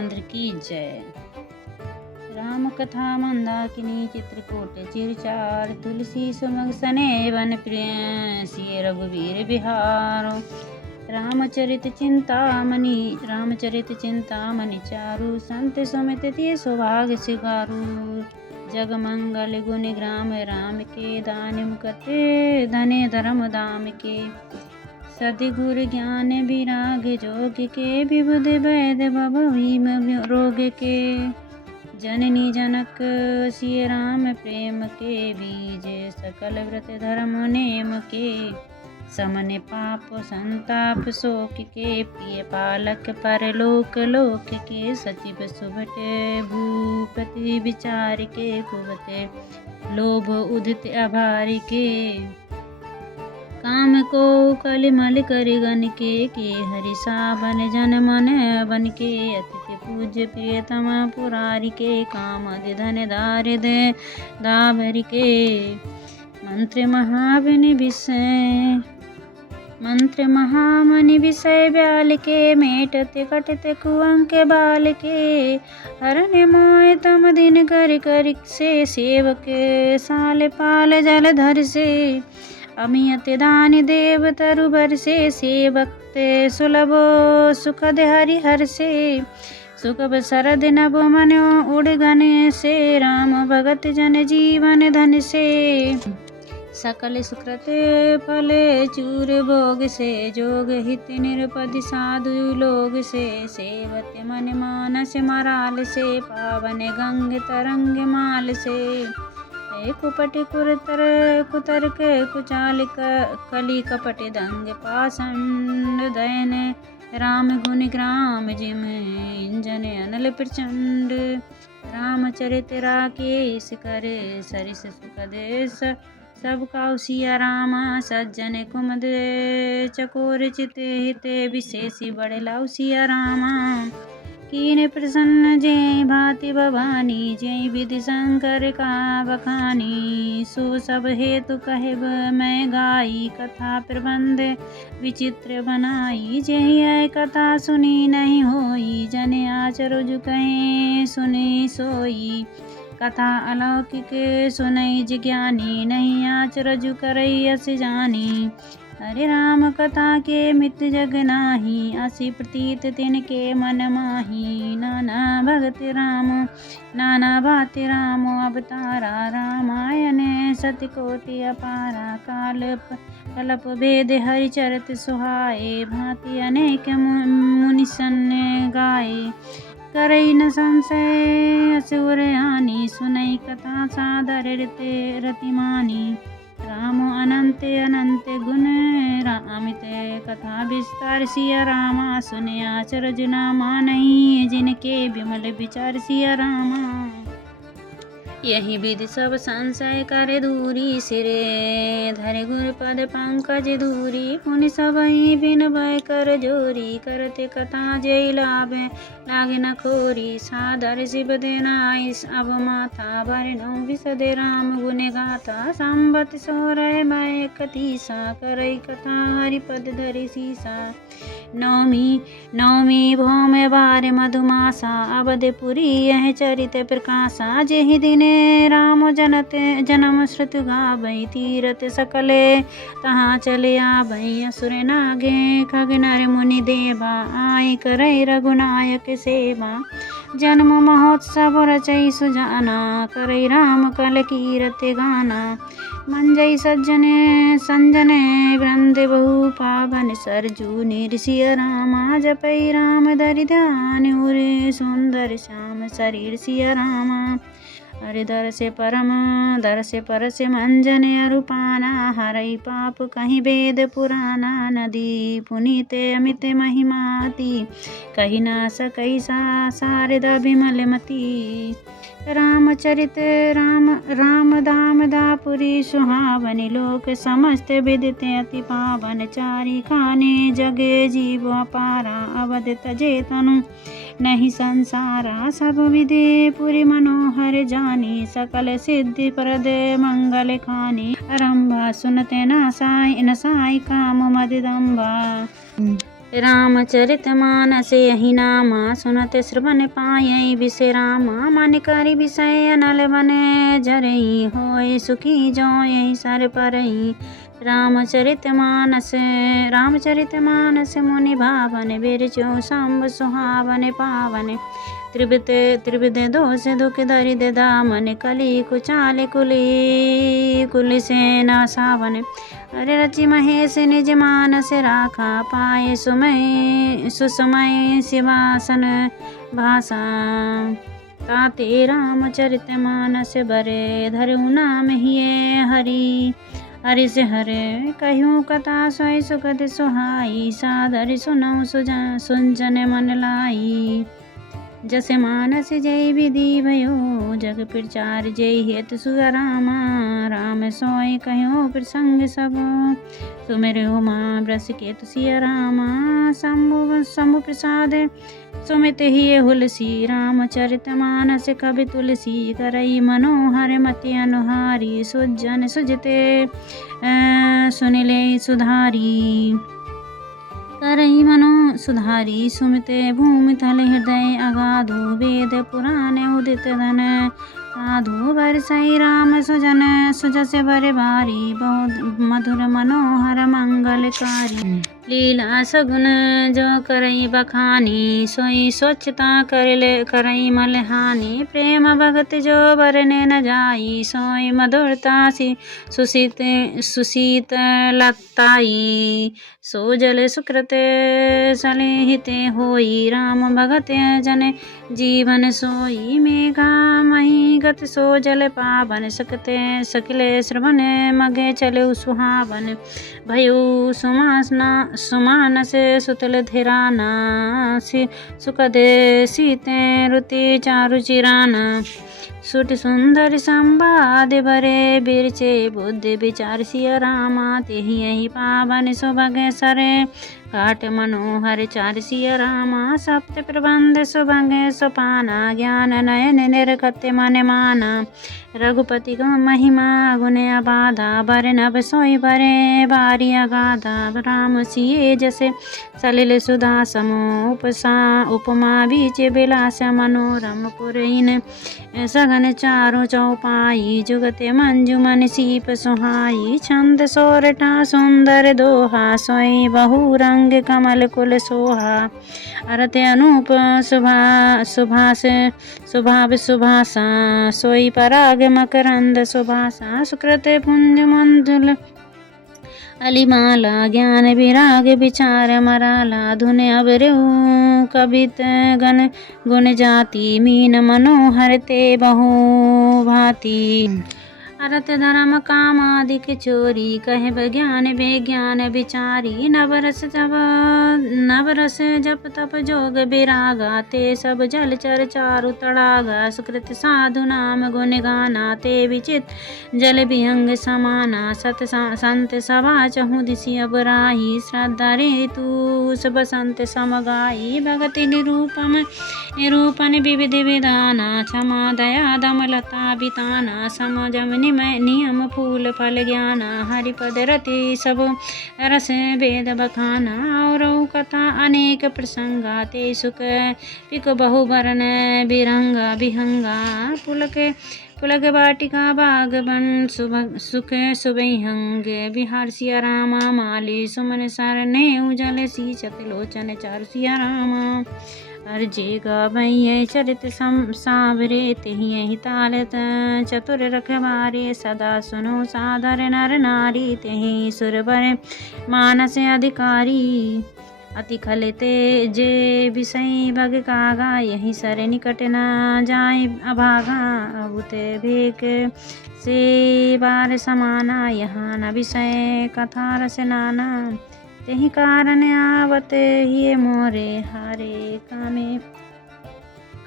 रामचंद्र की जय। राम कथा मंदाकिनी चित्रकूट चिरचार, तुलसी सुमंग सने वन प्रिय, सिय रघुवीर बिहारो। रामचरित चिंतामणि चारु, संत सुमित तिय सौभाग्य सिगारू। जग मंगल गुण ग्राम राम के, दानिम कते धने धर्म धाम के। सद्गुर ज्ञान विराग जोग के, विबुध वैद भीम रोग के। जननी जनक सिय राम प्रेम के, बीज सकल व्रत धर्म नेम के। समन पाप संताप शोक के, प्रिय पालक परलोक लोक के। सचिव सुभट भूपति विचार के, कुवते लोभ उदित आभार के। काम को कलिमल कर गन के, हरिषा बन जन मन बन के। अतिथि पूज्य प्रियतम पुरारी के, काम अधि धन दार दे दाभर के। मंत्र महामनि विषय ब्याल के, मेटते कटते कुअंक बाल के। हरण मोय तम दिन कर कर से, सेवक साल पाल जल धर से। अमियत दान देव तरु बर से, सेवक सुलभ सुखद हरिहर से। सुखब सरद नभ मन उड़ गन से, राम भगत जन जीवन धन से। सकल सुकृत फल चूर भोग से, जोग हित निरपद साधु लोग से। सेवत मन मानस मराल से, पावन गंग तरंग माल से। कुपट कुतर्क कुचाल कली कपट दंग पाषंड दयन। राम गुण ग्राम जिम इंजन अनल प्रचंड। रामचरित राकेश कर सरिस सुखदेश, सब काउ सिया रामा। सज्जन कुमद चकोर चिते हिते, विशेषी बड़े लाउ सिया रामा। कीन प्रसन्न जय भांति भवानी, जय विधि शंकर का बखानी। सो सब हेतु कहब मैं गाई, कथा प्रबंध विचित्र बनाई। जय कथा सुनी नहीं होई, जन आचर जो कहे सुनी सोई। कथा अलौकिक सुनई जिज्ञानी, नहीं आचर जो करई अस जानी। हरे राम कथा के मित जग नाही, असी प्रतीत तिनके मन माही। नाना भगत राम नाना बात राम, अवतारा रामायण सत्य कोटि अपारा। कलप भेद हरिचरित सुहाए, भांति अनेक मुनिसन गाए। करई न संशय असुर हानि, सुनई कथा सादर रतिमानी। राम अनंत अनंत गुण रामित, कथा विस्तार सिया रामा। सुने आचर जुना मानई, जिनके विमल विचार सिया रामा। यही विधि सब संशय करे दूरी, सिरे धरे गुर पद पंकज दूरी। पुनि सबहि बिन भय कर जोरी, करते कथा जय लागे न खोरी। सादर शिव देनाई अब माथा, भरनौ विशद राम गुण गाथा। संबत सोरह भय कतीसा, करई कथा हरिपद धरि सीसा। नवमी भौम बार मधुमासा, अवधपुरी यह चरित प्रकाशा। जेहि दिन राम जन्म श्रुति गावै, तीरथ सकले तहाँ चले आवै। असुर नागे खग नर मुनि देवा, आय करई रघुनायक सेवा। जन्म महोत्सव रचई सुजाना, करई राम कल कीरत गाना। मंजई संजन वृंद बहु पावन, सरजू सिय रामा। जपई राम धरि ध्यान, उरे सुंदर श्याम शरीर सिय रामा। हरि दर से परस मंजन अरुपाना। हरई पाप कहीं वेद पुराना, नदी पुनीत अमित महिमाति। कही ना सकई शारदा विमल मती। रामचरित राम दाम दापुरी सुहावनि, लोक समस्त विदिते अति पावन। चारि खाने जगे जीव अपारा, अवध तजे तनु नहीं संसारा। सब विधि पुरी मनोहर जानी, सकल सिद्धि प्रद मंगल खानी। आरंभा सुनते न साई काम मदिदम्बा, रामचरितमानस यही नामा सुनत श्रवण पायै विश्रामा मन करि विषय अनल बन जरई होय सुखी जो यही सर परई रामचरितमानस मुनि भावन बिरचो शंभ सुहावन पावन त्रिविध दोष दुख दरिद दामन कली कुचाल कुल सेना सावन अरे रचि महेश निज मानस राखा पाए सुसमय शिवासन भाषा ताते रामचरित मानस बरे धरु नाम हिये हरि से हरे कहूँ कथा सोई सुखद सुहाई सादर सुनऊ सुनजन मन लाई जसे मानस जय विधि भयो जग प्रचार जय हेतु सुआ राम सोय कहो प्रसंग सब सुमेर उमा ब्रस केतु सिया रामा शंभु प्रसाद सुमित ही हुलसी रामचरित मानस कवि तुलसी करई मनोहर मति अनुहारी सुजन सुजते सुनिले सुधारी करई मनो सुधारी सुमिते भूमि थल हृदय अगाधु वेद पुराण उदित धन साधु बरसई राम सुजन सुजस बर भारी बहुत मधुर मनोहर मंगलकारी लीला सगुन जो करई बखानी सोई स्वच्छता करई मलहानी प्रेम भगत जो बरने न जाई सोई मधुरता सी सुशीत लताई सो जल सुकृत सलेहिते होई राम भगत जन जीवन सोई मेघा मही गत सो जल पावन सकले श्रवण मगे चले सुहावन भयो सुमानस सुतल धिराना सुखद सीते रुति चारु चिराना सुट सुंदर संवाद बरे बिरचे बुद्धि विचार सिया रामा तेहि यही पावन सुभग सरे काट मनोहर चार सिया रामा सप्त प्रबंध सुभग सुपाना ज्ञान नयन निरखत मन माना रघुपति को महिमा गुण अबाधा बर नभ सोई बरे बारी अगाधा राम सिये जसे सलिल सुधा समो उपमा बीच बिलास मनोरम पुरैन सघन चारों चौपाई जुगते मंजु मन सीप सुहाई छंद सोरठा सुंदर दोहा सोई बहु रंग कमल कुल सोहा अरत अनूप सुभाव सुभाषा सोई पराग मकरंद सुभाषा सुकृत पुंज मंजुल अलिमाला ज्ञान विराग विचार मराला धुन अबरेऊ कवित गण गुण जाति मीन मनोहर ते बहु भांति अरत धर्म काम आदिक चोरी कहे ज्ञान विज्ञान विचारी नवरस जप तप जोग विरागा ते सब जल चर चारु तड़ागा सुकृत साधु नाम गुण गाना ते विचित जल विहंग समाना संत सभा चहु दिशि अबराही श्रद्धा रेतु बसंत समगाई भगति निरूपण विविध विधाना क्षमा दया दमलता बिताना समझम नियम फूल फल ज्ञाना हरिपद रति सब रस वेद बखाना और कथा अनेक प्रसंगा ते सुख पिक बहुवरण बिरंगा विहंगा पुलक वाटिका बागवन सुख सुबहंग बिहार सिया रामा माली सुमन सरने उजल सी चतलोचन चार सिया रामा अर्जे गावैये चरित सावरे तेहि तालत चतुर रखवारे सदा सुनो सादर नर नारी तेहि सुरवर मानस अधिकारी अति खलते जे विषय भग कागा यही सर निकट न जाय अभागा अबुते भेक से बार समाना यहाँ न विषय कथा रस नाना तेहि कारण आवत हिये मोरे हारे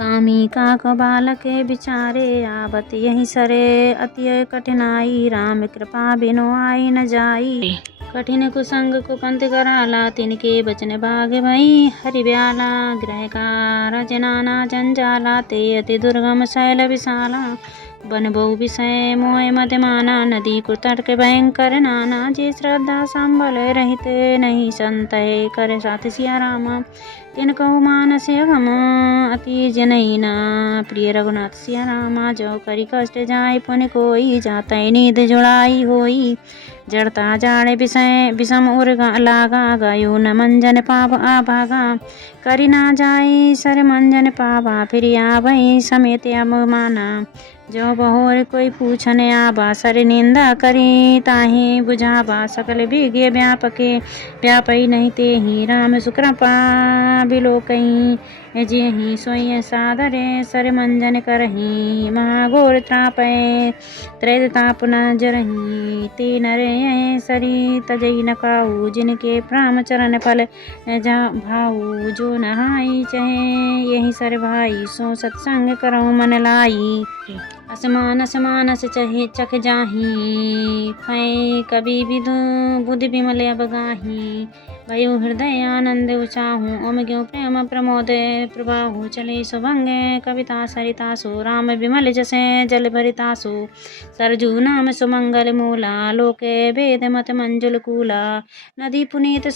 कामी काक बालक बिचारे आवत यही सरे अति कठिनाई राम कृपा बिनो आई न जाई कठिन कुसंग कुपंथ कराला तिनके बचन भाग भई हरि ब्याला ग्रह का रचनाना जंजाला ते अति दुर्गम शैल विशाला बन बहु विषय मोय मध्यमाना नदी कुतर्क भयंकर नाना जे श्रद्धा संबल रहित नहीं संतय कर साथ सिया रामा तिन कहु मानस अगम अति जनईना प्रिय रघुनाथ सिया रामा जो करी कष्ट जाय पुन कोई जातै नींद जुड़ाई होई जड़ता जाड़े विषय विषम उर लागा गयो न मंजन पाप आभागा करी ना जाई सर मंजन पावा फिर आवई समेत अवमाना जो बहोर कोई पूछन आबा सर निंदा करी ताहि बुझाबा सकल विज्ञ व्यापके व्यापई नहीं ते ही राम सुकृपा बिलो कहीं जेहि सोय सादरे सर मंजन करही महाघोर त्रापय त्रैद ताप न जरही ते नरे सरी तजई न काऊ जिनके प्राम चरण फल जा भाऊ जो नहाई चहे यही सर भाई सो सत्संग करो मन लाई असमान असमानस चहे चख जाही फै कवि विदु बुद्धि विमल अबगाही भयो हृदय आनंद उचाहूँ ओम ग्यो प्रेम प्रमोद प्रभाहु चले सुभंग कविता सरिता सो राम विमल जसे जल भरिता सो सरजू नाम सुमंगल मूला लोके वेद मत मंजुल कूला नदी पुनीत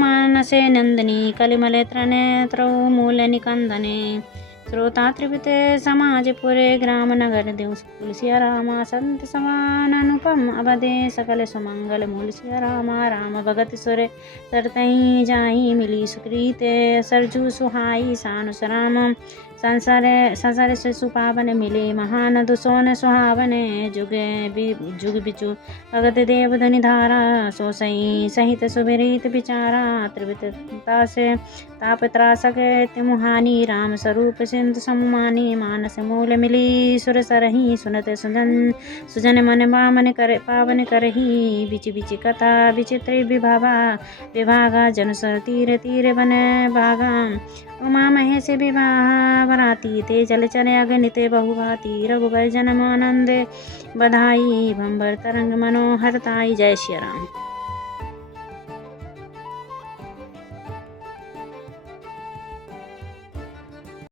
मानसे नंदनी कलिमल त्रन त्रौ मूल निकंदने श्रोता त्रिवित समाजपुरे ग्राम नगर देव कुल सिया रामा संत समान अनुपम अवधे सकल सुमंगल मूल सिया रामा राम भगत सुर सरतई जाई मिली सुकृत सरजू सुहाई सानुस राम संसार से सुपावन मिले महान दुसोन सुहावन जुग बिचु भगत देव धनि धारा सो सही सहित सुबिरीत विचारा त्रिवितता से ताप त्रासक तिमुहानी राम स्वरूप सिंधु सम्मानी मानस मूल मिली सुर सरही सुनत सुजन मन बामन कर पावन करही बिच बिच कथा विचित्र विभागा जन सर तीर तीर बन भागा उमा महेश विवाह बराती ते जल चर अगणित बहुभाती रघुबर जन्म आनंद बधाई भंबर तरंग मनोहरताई। जय श्री राम।